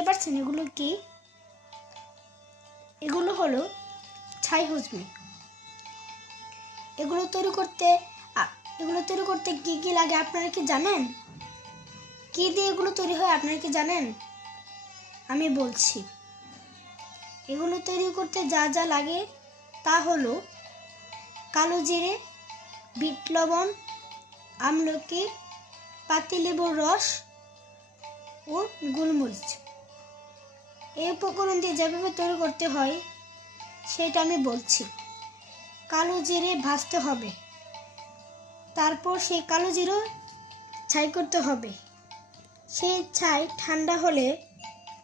চিনতে পারছেন এগুলো কি? এগুলো হলো ছাই হজমি। এগুলো তৈরি করতে কি কি লাগে আপনারা কি জানেন? কি দিয়ে এগুলো তৈরি হয় আপনারা কি জানেন? আমি বলছি। এগুলো তৈরি করতে যা যা লাগে তা হলো কালো জিরে, বিট লবণ, আমলকি, পাতিলেবুর রস ও গোলমরিচ। এই উপকরণ দিয়ে যেভাবে তৈরি করতে হয় সেটা আমি বলছি। কালো জিরে ভাজতে হবে, তারপর সেই কালো জিরে ছাই করতে হবে। সেই ছাই ঠান্ডা হলে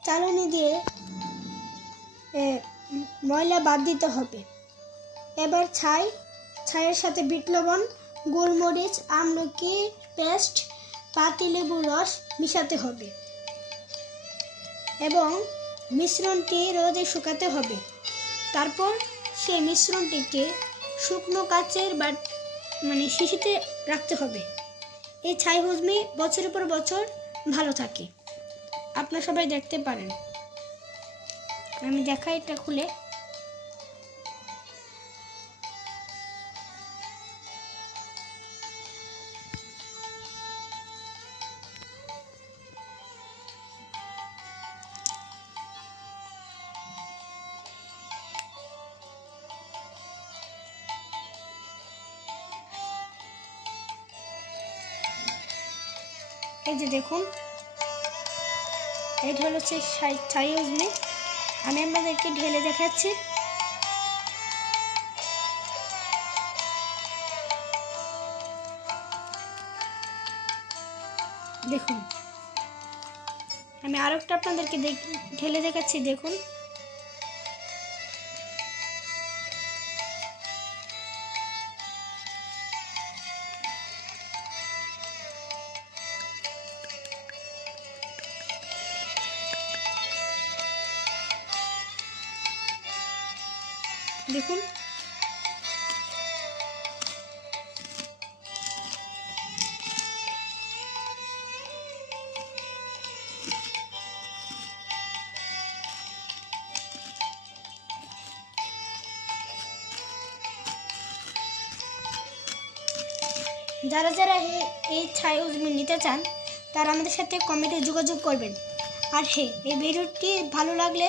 চালনি দিয়ে ময়লা বাদ দিতে হবে। এবার ছাইয়ের সাথে বিট লবণ, গোলমরিচ, আমলকি পেস্ট, পাতিলেবুর রস মিশাতে হবে এবং মিশ্রণটি রোদে শুকাতে হবে। তারপর সেই মিশ্রণটিকে শুকনো কাচের শিশিতে রাখতে হবে। এই ছাই হজমি বছরের পর বছর ভালো থাকে। আপনারা সবাই দেখতে পারেন। আমি দেখাই এটা খুলে। এই যে দেখুন, এটা হলো ছাই হজমি। আমি আপনাদেরকে ঢেলে দেখাচ্ছি। দেখুন, আমি আরেকটা আপনাদেরকে ঢেলে দেখাচ্ছি। দেখুন, দেখুন যারা যারা এই ছাই হজমি নিতে চান তারা আমাদের সাথে কমেন্টে যোগাযোগ করবেন। আর এই ভিডিওটি ভালো লাগলে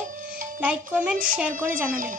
লাইক, কমেন্ট, শেয়ার করে জানাবেন।